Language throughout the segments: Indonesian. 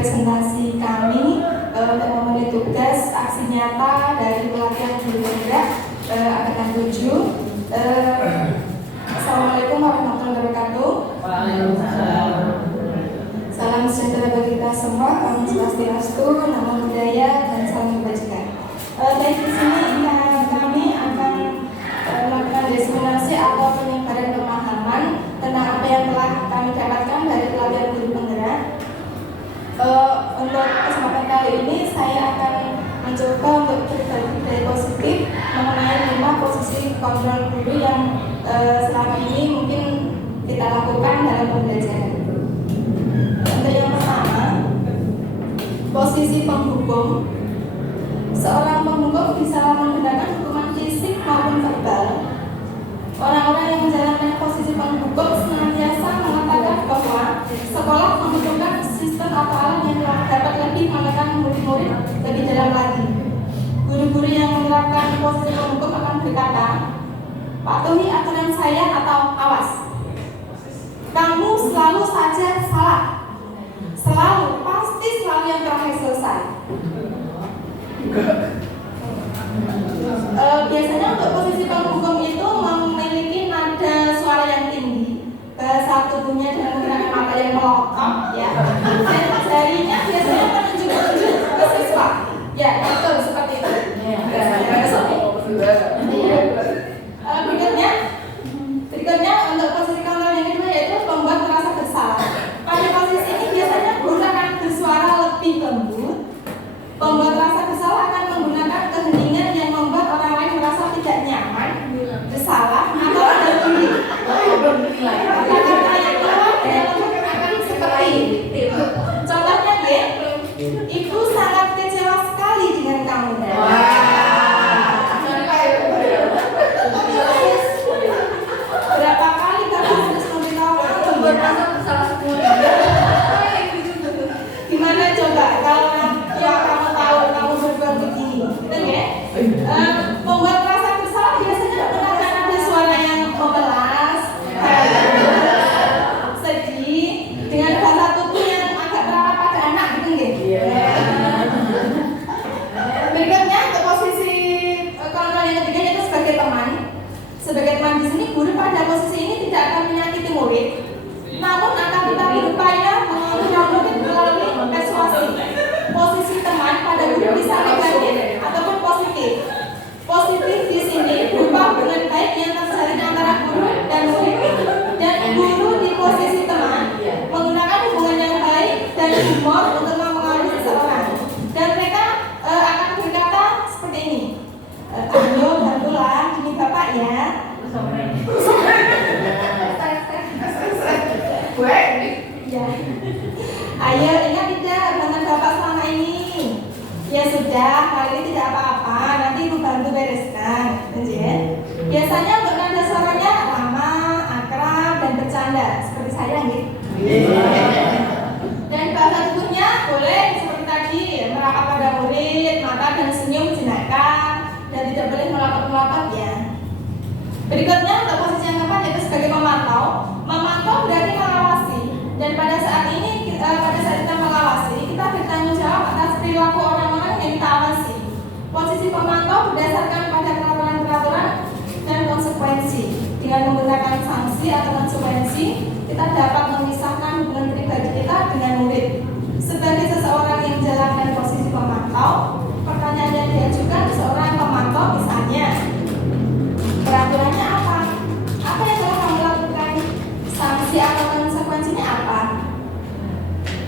presentasi kami dan memenuhi tugas aksi nyata dari pelatihan guru penggerak angkatan 7. Assalamualaikum warahmatullahi wabarakatuh. Waalaikumsalam. Salam sejahtera bagi kita semua, Om Swastiastu, Namo Buddhaya, dan salam kebajikan. Baik, di sini kami akan melakukan diseminasi atau penyebaran pemahaman tentang apa yang telah kami dapatkan dari pelatihan guru penggerak. Untuk kesempatan kali ini saya akan mencoba untuk berbagi positif mengenai 5 posisi kontrol guru yang selama ini mungkin kita lakukan dalam pembelajaran. Untuk yang pertama, posisi penghukum. Seorang penghukum bisa menggunakan hukuman fisik maupun verbal. Orang-orang yang menjalankan posisi penghukum senantiasa mengatakan bahwa sekolah membutuhkan sistem atau alat yang dapat lebih menekan murid-murid lebih dalam lagi. Guru-guru yang menerapkan posisi penghukum akan berkata, patuhi aturan saya atau awas. Kamu selalu saja salah. Selalu, pasti selalu yang terakhir selesai. Biasanya untuk posisi penghukum itu memiliki nada suara yang tinggi, bahasa tubuhnya dengan menggunakan mata yang melotot, ya. Dan jarinya biasanya menunjuk-nunjuk ke siswa. Ya, betul seperti itu. Berikutnya untuk posisi kontrol yang kedua yaitu membuat merasa bersalah. Pada posisi ini biasanya guru akan bersuara lebih lembut. Pembuat rasa bersalah akan menggunakan keheningan yang membuat orang lain merasa tidak nyaman, bersalah, atau ada diri. Kata-kata yang keluar dari mulut akan seperti ini. Contohnya, ya, ibu sangat kecewa sekali dengan kamu. Berapa kali kamu harus memberitahu kamu membuat rasa bersalah semua? Gimana coba kalau kamu tahu kamu berbuat begini, betul ya? Membuat rasa bersalah biasanya menggunakan ada suara yang memelas, sedih, dengan bahasa tubuh yang agak terawat pada anak, gitu ya? Berikutnya untuk posisi kontrol yang ketiga yaitu sebagai teman. Sebagai teman di sini guru pada posisi ini tidak akan menyakiti murid, namun akan tetap berupaya mengontrol murid melalui persuasi. Posisi teman pada guru bisa negatif ataupun positif. Positif di sini berupa hubungan baik yang terjalin antara guru dan murid, dan guru di posisi teman menggunakan hubungan yang baik dan humor untuk mempengaruhi seseorang. Dan mereka akan berkata seperti ini, ayo bantulah demi bapak ya. Ya. Ayo, ingat tidak bantuan bapak selama ini? Ya sudah, kali ini tidak apa-apa, nanti ibu bantu bereskan. Biasanya untuk nada suaranya lama, akrab, dan bercanda, seperti saya gitu. Dan bahasa tubuhnya boleh seperti tadi, merapat pada murid, mata dan senyum jenaka, dan tidak boleh melapor-melapor ya. Berikutnya untuk posisi yang keempat yaitu sebagai pemantau. Memantau berarti mengawasi. Dan pada saat kita mengawasi, kita bertanggung jawab atas perilaku orang-orang yang kita awasi. Posisi pemantau berdasarkan pada peraturan-peraturan dan konsekuensi. Dengan menggunakan sanksi atau konsekuensi, kita dapat memisahkan hubungan pribadi kita dengan murid. Sebagai seseorang yang menjalankan posisi pemantau, pertanyaan yang diajukan seorang pemantau misalnya, peraturannya apa? Apa yang telah kamu lakukan? Sanksi atau konsekuensinya apa?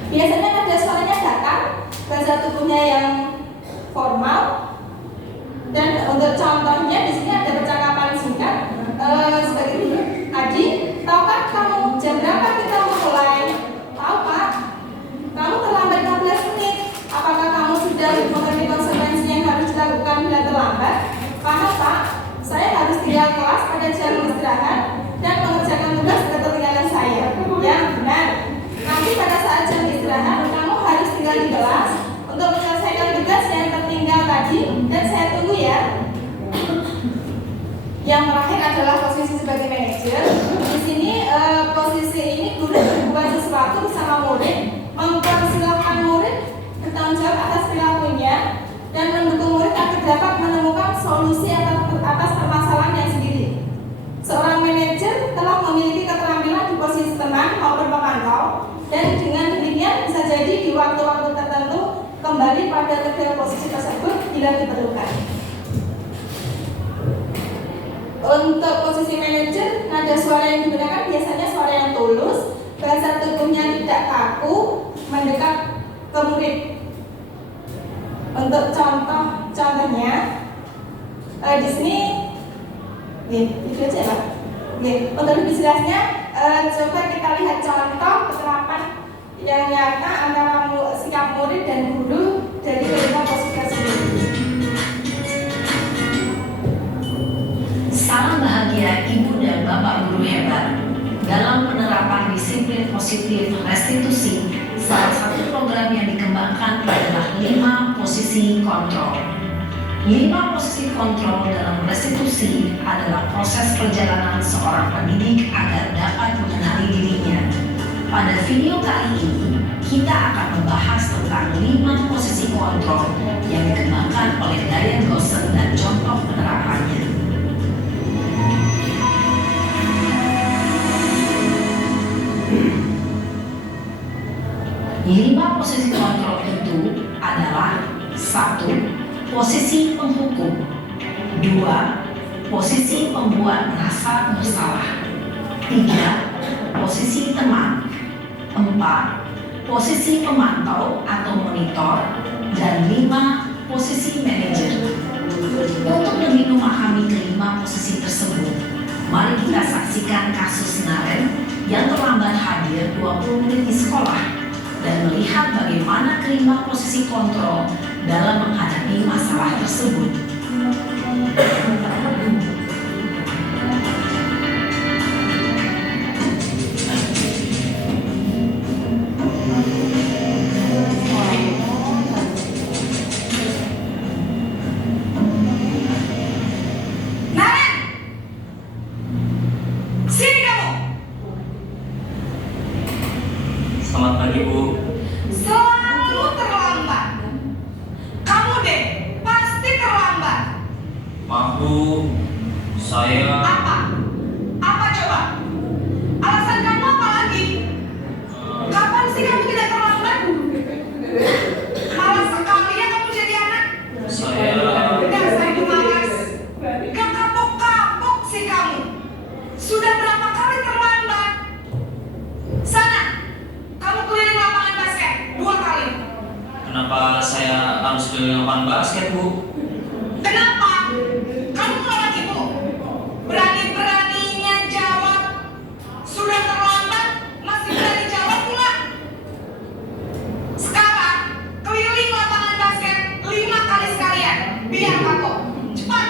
Biasanya nada suaranya datar, bahasa tubuhnya yang formal, dan untuk contohnya di sini ada percakapan singkat sebagai ini. Adi, tahukah kamu jam berapa kita mulai? Tahu Pak? Kamu terlambat 15 menit. Apakah kamu sudah mengerti konsekuensi yang harus dilakukan bila terlambat? Paham Pak? Saya harus tinggal kelas pada jam istirahat dan mengerjakan tugas ketertinggalan saya. Yang benar. Nanti pada saat jam istirahat, kamu harus tinggal di kelas untuk menyelesaikan tugas yang tertinggal tadi, dan saya tunggu ya. Yang terakhir adalah posisi sebagai manajer. Di sini posisi ini guru berbuat sesuatu bersama murid mempersilahkan murid bertanggung jawab atas perilakunya dan mendukung murid agar dapat menemukan solusi atas permasalahan yang sendiri. Seorang manajer telah memiliki keterampilan di posisi teman maupun pemantau, dan dengan demikian bisa jadi di waktu-waktu tertentu kembali pada kedua posisi tersebut bila diperlukan. Untuk posisi manajer, nada suara yang digunakan biasanya suara yang tulus, bahasa tubuhnya tidak kaku, mendekat ke murid. Untuk contohnya, di sini, itu aja Pak. Untuk lebih jelasnya, coba kita lihat contoh penerapan yang nyata antara sikap murid dan guru dari kedua posisi tersebut. Salam bahagia Ibu dan Bapak guru hebat. Dalam penerapan disiplin positif restitusi, salah satu program yang dikembangkan adalah 5 posisi kontrol. 5 posisi kontrol dalam restitusi adalah proses perjalanan seorang pendidik agar dapat mengenali dirinya. Pada video kali ini, kita akan membahas tentang 5 posisi kontrol yang dikembangkan oleh Diane Goosen dan contoh penerapannya. 5 posisi kontrol itu adalah 1. Posisi penghukum, 2. Posisi pembuat merasa bersalah, 3. Posisi teman, 4. Posisi pemantau atau monitor, dan 5. Posisi manajer. Untuk lebih memahami kelima posisi tersebut, mari kita saksikan kasus Naren yang terlambat hadir 20 menit di sekolah dan melihat bagaimana kelima posisi kontrol dalam menghadapi masalah tersebut. Naren! Sini kamu! Selamat pagi, Bu. Selalu terlambat. Kamu deh, pasti terlambat. Maaf, Bu. Saya Apa? Apa coba? Alasan kamu apa lagi? Kapan sih kamu tidak terlambat? Malas sekali ya kamu jadi anak. saya Dasar pemalas. Gak kapok-kapok sih kamu. Sudah berapa kali terlambat? Sana, kamu keliling lapangan basket 2 kali. Kenapa saya harus keliling lapangan basket, Bu? Kenapa? Kamu melawan ibu. Berani-beraninya jawab. Sudah terlambat, masih berani jawab pula. Sekarang, keliling lapangan basket 5 kali sekalian. Biar kapok. Cepat.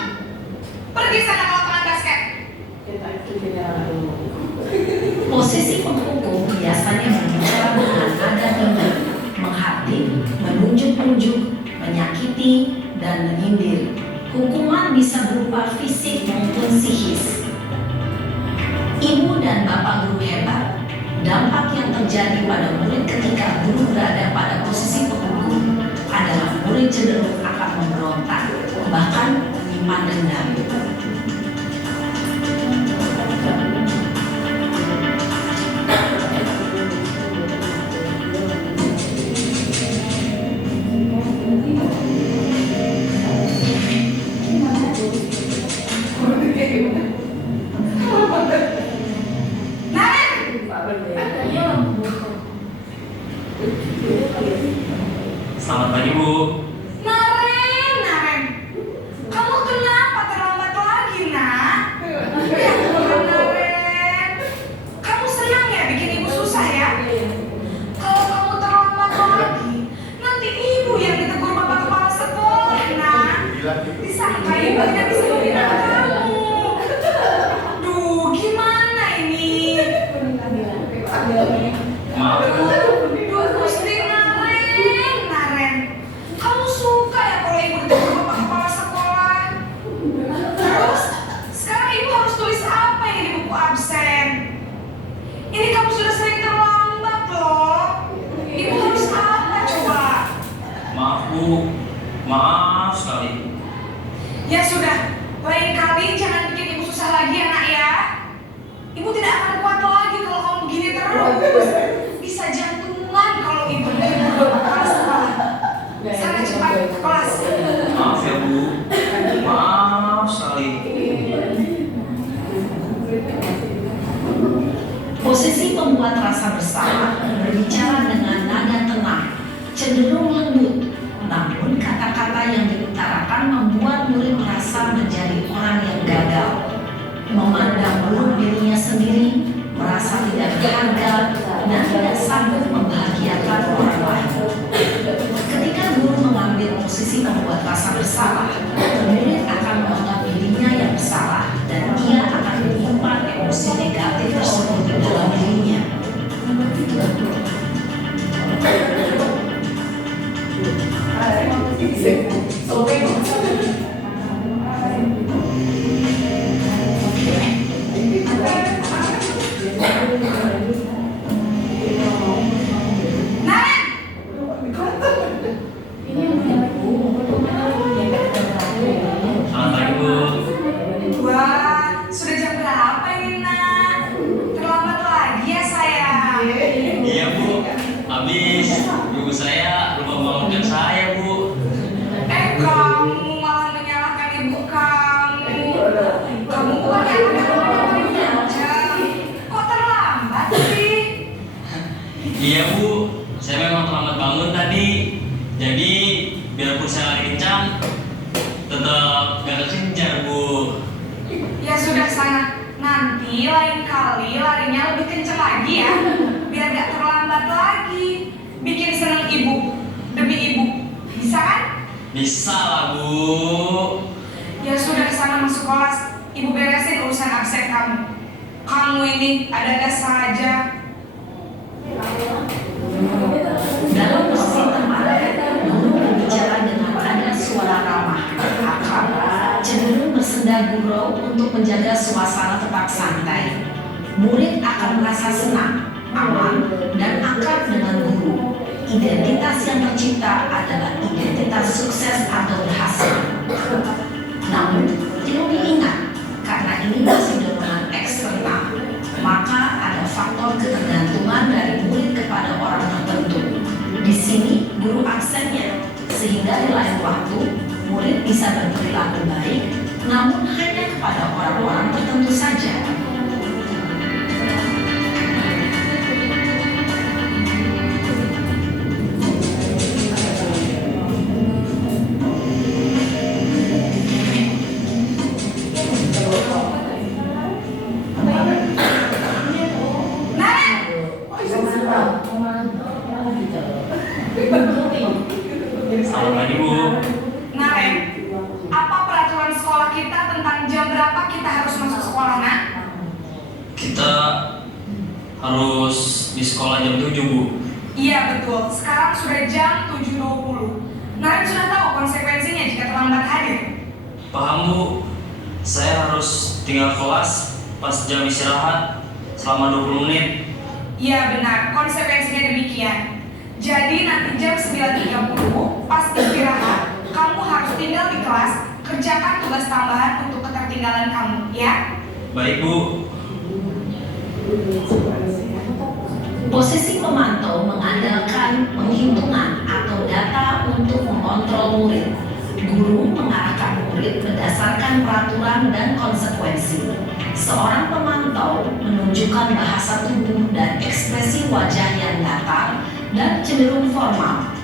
Pergi sana ke lapangan basket. Posisi penghukum biasanya berbicara dengan nada tinggi, menghatim, menunjuk-nunjuk, menyakiti, dan menyindir. Hukuman bisa berupa fisik maupun psikis. Ibu dan Bapak guru hebat, dampak yang terjadi pada murid ketika guru berada pada posisi penghukum adalah murid cenderung akan memberontak, bahkan menyimpan dendam. Selamat pagi, Bu. Naren. Kamu kenapa terlambat lagi, nak? Ya ampun, Naren. Kamu senang ya bikin ibu susah ya? Kalau kamu terlambat lagi, nanti ibu yang ditegur bapak kepala sekolah, nak. Disangka ibu tidak bisa membina kamu. Duh, gimana ini? Maaf, Bu. Duh, Gusti Naren. Kamu suka ya kalau ibu ditegur bapak kepala sekolah? Terus, sekarang ibu harus tulis apa ini di buku absen? Ini kamu sudah sering terlambat loh. Ibu Bu, maaf sekali. Ya sudah, lain kali jangan bikin ibu susah lagi ya nak ya. Ibu tidak akan kuat lagi kalau kamu begini terus. Bisa jantungan kalau ibu kelas sekolah. Sana cepat ke kelas. Maaf ya Bu, maaf sekali. Posisi pembuat rasa bersalah berbicara dengan nada tenang, cenderung lembut. Namun kata-kata yang diutarakan membuat murid merasa menjadi orang yang gagal, memandang buruk dirinya sendiri, merasa tidak berharga, dan tidak sanggup membahagiakan orang lain. Ketika guru mengambil posisi pembuat rasa bersalah, murid akan menganggap dirinya yang bersalah dan ia akan menyimpan emosi negatif tersebut di dalam dirinya. Selamat pagi Bu. Wah, sudah jam berapa ini nak? Terlambat lagi ya sayang. Iya Bu, habis ibu saya lupa membangunkan saya Bu. Kamu malah menyalahkan ibu kamu. Kamu bukan yang jam. Kok terlambat sih? Iya Bu, saya memang terlambat bangun tadi. Jadi biarpun saya lari kencang, tetap gak kekejar Bu. Ya sudah sana. Nanti lain kali larinya lebih kenceng lagi ya. Biar gak terlambat lagi. Bikin seneng ibu demi ibu. Bisa kan? Bisa lah Bu. Ya sudah sana masuk kelas. Ibu beresin urusan absen kamu. Kamu ini ada-ada saja. Dalam posisi teman, guru berbicara dengan nada suara ramah, akrab, cenderung bersenda gurau untuk menjaga suasana tetap santai. Murid akan merasa senang, aman, dan akrab dengan guru. Identitas yang tercipta adalah identitas sukses atau berhasil. Namun, perlu diingat, karena ini masih dorongan eksternal, maka ada faktor ketergantungan dari murid kepada orang tertentu. Di sini, guru aksennya, sehingga di lain waktu, murid bisa berperilaku baik, namun hanya kepada orang-orang tertentu saja. Selamat pagi Bu. Naren, apa peraturan sekolah kita tentang jam berapa kita harus masuk sekolah, nak? Kita harus di sekolah jam 7 Bu. Iya betul, sekarang sudah jam 7.20. Naren sudah tahu konsekuensinya jika terlambat hadir. Paham Bu, saya harus tinggal kelas pas jam istirahat selama 20 menit. Iya benar, konsekuensinya demikian. Jadi nanti jam 9.30 pas istirahat, kamu harus tinggal di kelas, kerjakan tugas tambahan untuk ketertinggalan kamu, ya? Baik Bu. Posisi pemantau mengandalkan penghitungan atau data untuk mengontrol murid. Guru mengarahkan murid berdasarkan peraturan dan konsekuensi. Seorang pemantau menunjukkan bahasa tubuh dan ekspresi wajah yang datar dan cenderung formal.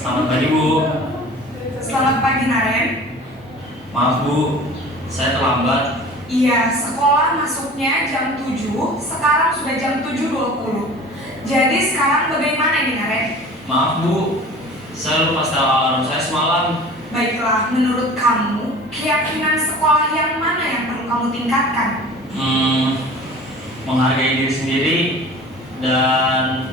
Selamat pagi Bu. Selamat pagi, Naren. Maaf Bu, saya terlambat. Iya, sekolah masuknya jam 7, sekarang sudah jam 7.20. Jadi sekarang bagaimana ini, Naren? Maaf Bu, saya lupa setel alarm saya semalam. Baiklah, menurut kamu, keyakinan sekolah yang mana yang perlu kamu kamu tingkatkan? Menghargai diri sendiri dan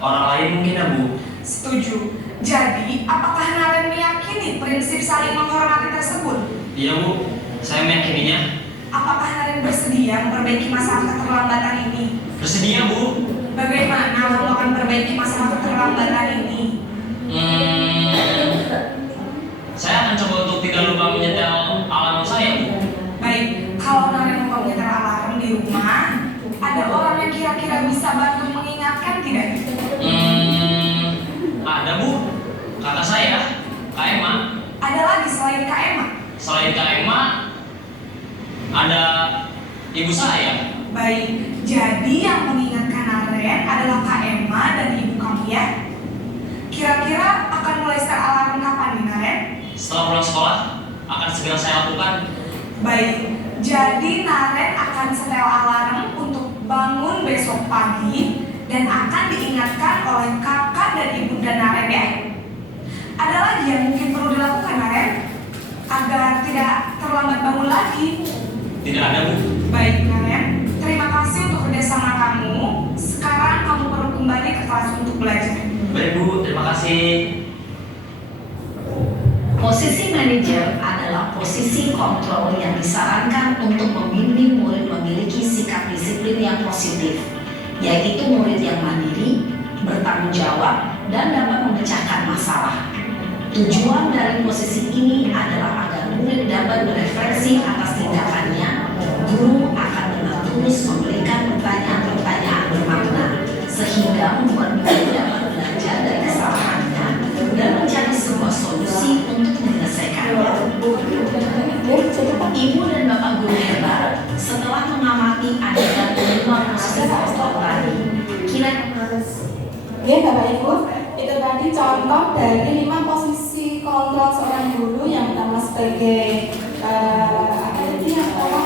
orang lain mungkin ya Bu. Setuju. Jadi, apakah Naren meyakini prinsip saling menghormati tersebut? Iya Bu, saya meyakininya. Apakah Naren bersedia memperbaiki masalah keterlambatan ini? Bersedia Bu. Bagaimana kamu akan memperbaiki masalah keterlambatan ini? Saya akan coba untuk tidak lupa menyetel alarm saya Bu. Baik, kalau Naren lupa menyetel alarm di rumah, ada orang yang kira-kira bisa bantu mengingatkan tidak? Ada Bu, kakak saya, Kak Emma. Ada lagi selain Kak Emma? Selain Kak Emma, ada ibu saya. Baik, jadi yang mengingatkan Naren adalah Kak Emma dan ibu kamu ya? Kira-kira akan mulai start alarm kapan nih Naren? Setelah pulang sekolah, akan segera saya lakukan. Baik, jadi Naren akan setel alarm untuk bangun besok pagi dan akan diingatkan oleh kakak dan ibunda Naren ya. Ada lagi yang mungkin perlu dilakukan Naren agar tidak terlambat bangun lagi? Tidak ada Bu. Baik Naren, terima kasih untuk kerjasama kamu. Sekarang kamu perlu kembali ke kelas untuk belajar. Baik Bu, terima kasih. Posisi manajer adalah posisi kontrol yang disarankan untuk membimbing murid memiliki sikap disiplin yang positif, yaitu murid yang mandiri, bertanggung jawab, dan dapat memecahkan masalah. Tujuan dari posisi ini adalah agar murid dapat berefleksi atas tindakannya. Guru akan dengan tulus memberikan pertanyaan-pertanyaan bermakna, sehingga membuat murid dapat belajar dari kesalahannya dan mencari sebuah solusi untuk menyelesaikannya. Ibu dan Bapak Guru hebat, setelah mengamati adegan 5 posisi kontrol tadi, Ya Bapak Ibu, itu tadi contoh dari 5 posisi kontrol seorang guru. Yang pertama sebagai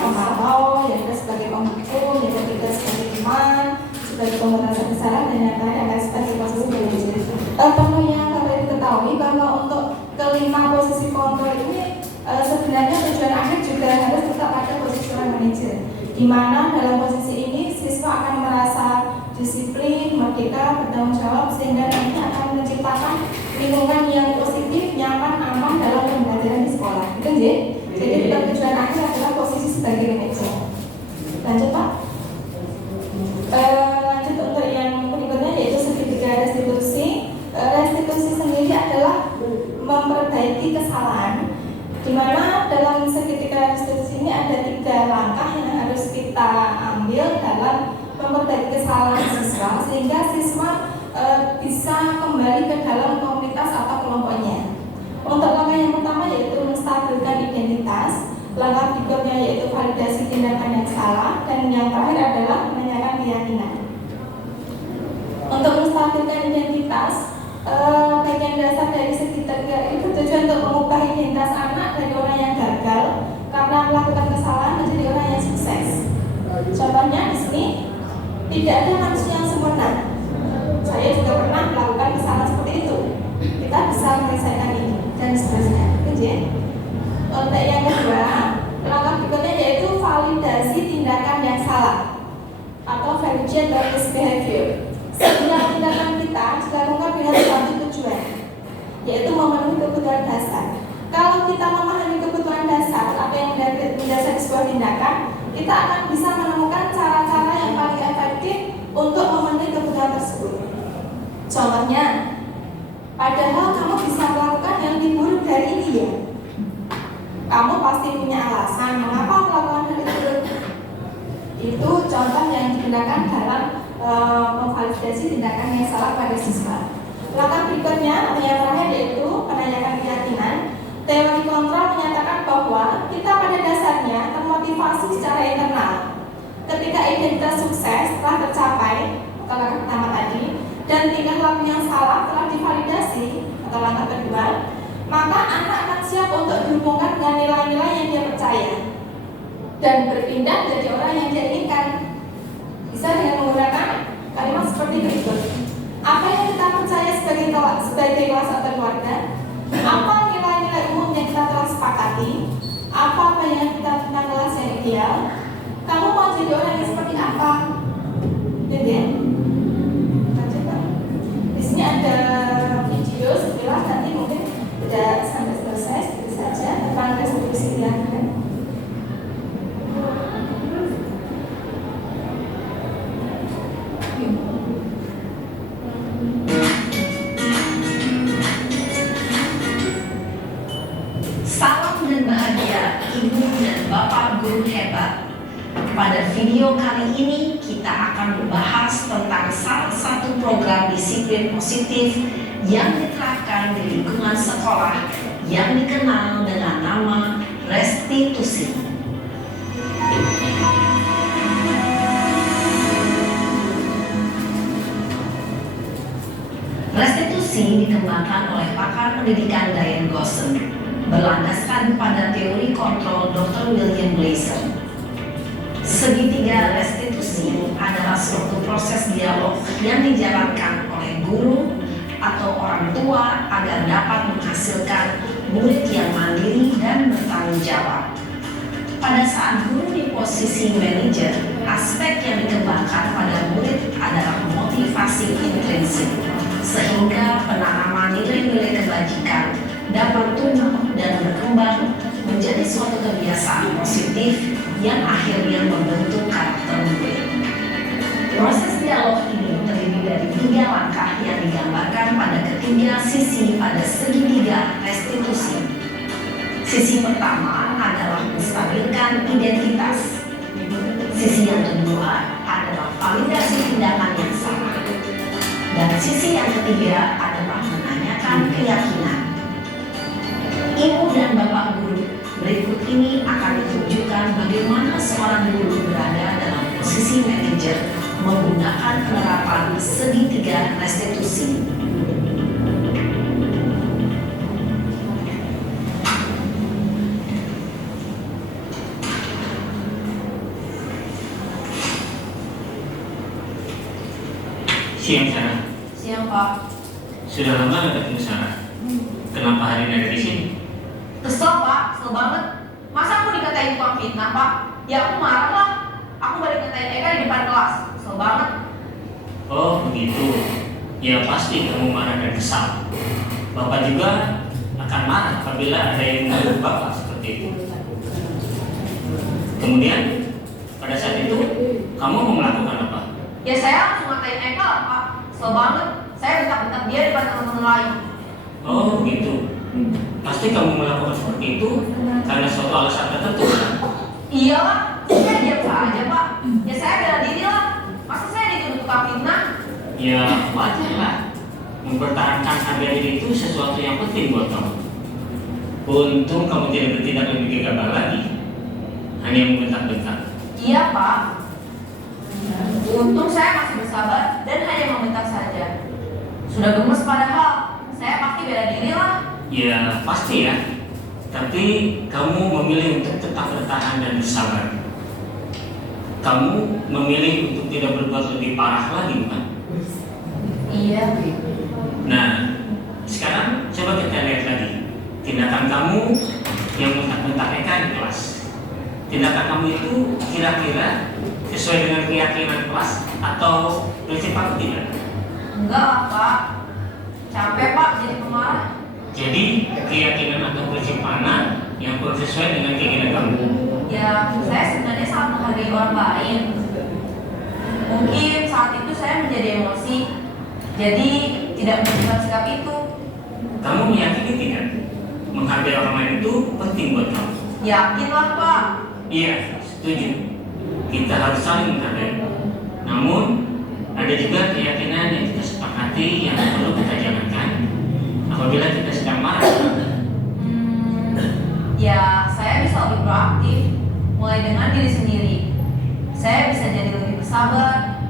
pemantau, yang kedua sebagai penghukum, yang ketiga sebagai teman, sebagai pemberantasan kesalahan, dan yang terakhir adalah sebagai posisi manajer. Perlu yang Bapak Ibu ketahui bahwa untuk kelima posisi kontrol ini sebenarnya tujuan akhir juga harus tetap pada posisi seorang manajer, di mana dalam posisi ini siswa akan merasa disiplin, merdeka, bertanggung jawab, sehingga nanti akan menciptakan lingkungan yang positif, nyaman, aman dalam pembelajaran di sekolah. Itu ya. Jadi tujuan akhir adalah posisi sebagai manajer. Lanjut Pak. Lanjut untuk yang berikutnya, yaitu segitiga restitusi. Restitusi sendiri adalah memperbaiki kesalahan, di mana dalam segitiga restitusi ini ada 3 langkah yang harus kita ambil dalam memperbaiki kesalahan siswa, sehingga siswa bisa kembali ke dalam komunitas atau kelompoknya. Untuk langkah yang pertama yaitu menstabilkan identitas, langkah berikutnya yaitu validasi tindakan yang salah, dan yang terakhir adalah menanyakan keyakinan. Untuk menstabilkan identitas, bagian dasar dari segitiga ini bertujuan untuk mengubah identitas anak dari orang yang gagal karena melakukan kesalahan menjadi orang yang sukses. Contohnya di sini, tidak ada manusia yang sempurna. Saya juga pernah melakukan kesalahan seperti itu. Kita bisa menyelesaikan ini dan seterusnya. Untuk yang kedua, langkah berikutnya yaitu validasi tindakan yang salah atau validate of behavior. Setiap tindakan kita dilakukan dengan suatu tujuan, yaitu memenuhi kebutuhan dasar. Kalau kita memahami kebutuhan dasar atau yang mendasari sebuah tindakan, kita akan bisa menemukan cara-cara yang paling efektif untuk memenuhi kebutuhan tersebut. Contohnya, padahal kamu bisa melakukan yang lebih buruk dari ini ya. Kamu pasti punya alasan mengapa melakukan hal itu. Itu contoh yang digunakan dalam memvalidasi tindakan yang salah pada siswa. Langkah berikutnya atau yang terakhir yaitu menanyakan keyakinan. Teori kontrol menyatakan bahwa kita pada dasarnya termotivasi secara internal. Ketika identitas sukses telah tercapai atau langkah pertama tadi, dan tingkah laku yang salah telah divalidasi atau langkah kedua, maka anak akan siap untuk dihubungkan dengan nilai-nilai yang dia percaya dan berpindah jadi orang yang dia inginkan. Bisa dengan menggunakan kalimat seperti berikut. Apa yang kita percaya sebagai kelas atau keluarga? Apa nilai-nilai umum yang kita telah sepakati? Apa yang kita tentang kelas yang ideal? sosial, kamu mau jadi orang yang seperti apa? Jadi, lanjut Pak. Di sini ada video sekilas, nanti mungkin tidak sampai selesai, sedikit saja tentang restitusi yang ada. Salam dan bahagia Ibu dan Bapak guru hebat. Pada video kali ini kita akan membahas tentang salah satu program disiplin positif yang diterapkan di lingkungan sekolah yang dikenal dengan nama restitusi. Restitusi dikembangkan oleh pakar pendidikan Diane Gosson berlandaskan pada teori kontrol Dr. William Blaser. Segitiga restitusi adalah suatu proses dialog yang dijalankan oleh guru atau orang tua agar dapat menghasilkan murid yang mandiri dan bertanggung jawab. Pada saat guru di posisi manajer, aspek yang dikembangkan pada murid adalah motivasi intrinsik, sehingga penanaman nilai-nilai kebajikan dapat tumbuh dan berkembang menjadi suatu kebiasaan positif yang akhirnya membentuk karakter murid. Proses dialog ini terdiri dari 3 langkah yang digambarkan pada ketiga sisi pada segitiga restitusi. Sisi pertama adalah menstabilkan identitas. Sisi yang kedua adalah validasi tindakan yang salah. Dan sisi yang ketiga adalah menanyakan keyakinan. Ibu dan Bapak guru, berikut ini akan ditunjukkan bagaimana seorang guru berada dalam posisi manajer menggunakan penerapan segitiga restitusi. Siang Sarah. Siang Pak. Sudah lama nggak ketemu Sarah? Kenapa hari ini ada di sini? Kesel Pak, kesel banget. Masa aku dikatain tukang fitnah Pak? Ya aku marah lah. Aku balik ngatain Eka di depan kelas. Kesel banget. Oh begitu. Ya pasti kamu marah dan kesal. Bapak juga akan marah apabila ada yang menurut Bapak seperti itu. Kemudian pada saat itu kamu mau melakukan apa? Ya saya langsung ngatain Eka lah Pak. Kesel banget. Saya bentak-bentak dia di depan teman-teman lain. Oh begitu. Pasti kamu melakukan seperti itu karena suatu alasan tertentu kan? Iya lah, saya diam saja Pak. Ya saya bela diri lah. Masa saya dituduh tukang fitnah? Ya wajar lah. Mempertahankan harga diri itu sesuatu yang penting buat kamu. Untung kamu tidak bertindak lebih gegabah lagi, hanya membentak-bentak. Iya Pak. Untung saya masih bersabar dan hanya membentak saja. Sudah gemes padahal, saya pasti bela diri lah. Ya pasti ya. Tapi kamu memilih untuk tetap bertahan dan bersabar. Kamu memilih untuk tidak berbuat lebih parah lagi, bukan? Iya. Nah, sekarang coba kita lihat lagi tindakan kamu yang bentak-bentak Eka di kelas. Tindakan kamu itu kira-kira sesuai dengan keyakinan kelas atau prinsip aku tidak? Enggak lah Pak. Capek Pak jadi pemarah. Jadi keyakinan atau prinsip mana yang kurang sesuai dengan keinginan kamu? Ya, saya sebenarnya sangat menghargai orang lain. Mungkin saat itu saya menjadi emosi, jadi tidak menunjukkan sikap itu. Kamu meyakini tidak? Menghargai orang lain itu penting buat kamu. Yakinlah Pak. Iya, setuju. Kita harus saling menghargai. Namun ada juga keyakinan yang kita sepakati yang perlu kita jalankan apabila kita sedang marah. Ya, saya bisa lebih proaktif, mulai dengan diri sendiri. Saya bisa jadi lebih bersabar.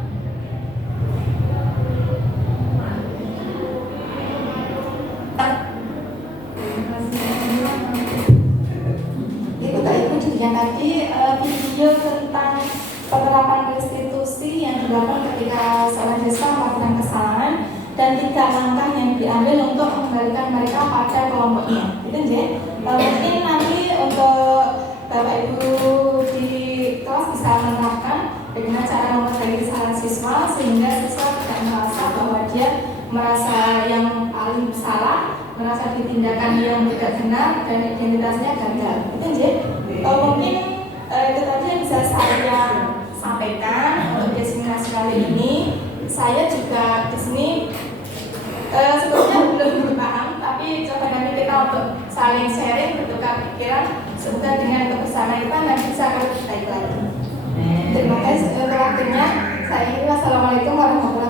Ibu yang tadi video tentang penerapan restitusi yang dilakukan ketika seorang siswa melakukan kesalahan dan 3 langkah yang diambil untuk mengembalikan mereka pada kelompoknya. Itu ya. Mungkin nanti untuk Bapak Ibu di dia merasa yang paling salah, merasa ditindakan yang tidak benar dan identitasnya gagal. Itu aja. Mungkin itu tadi yang bisa saya sampaikan untuk diskriminasi kali ini. Saya juga di sini sebetulnya belum paham, tapi coba nanti kita untuk saling sharing, bertukar pikiran, semoga dengan kebersamaan kita nanti bisa akan baik lagi. Terima kasih untuk waktunya. Saya kira wassalamualaikum warahmatullahi wabarakatuh.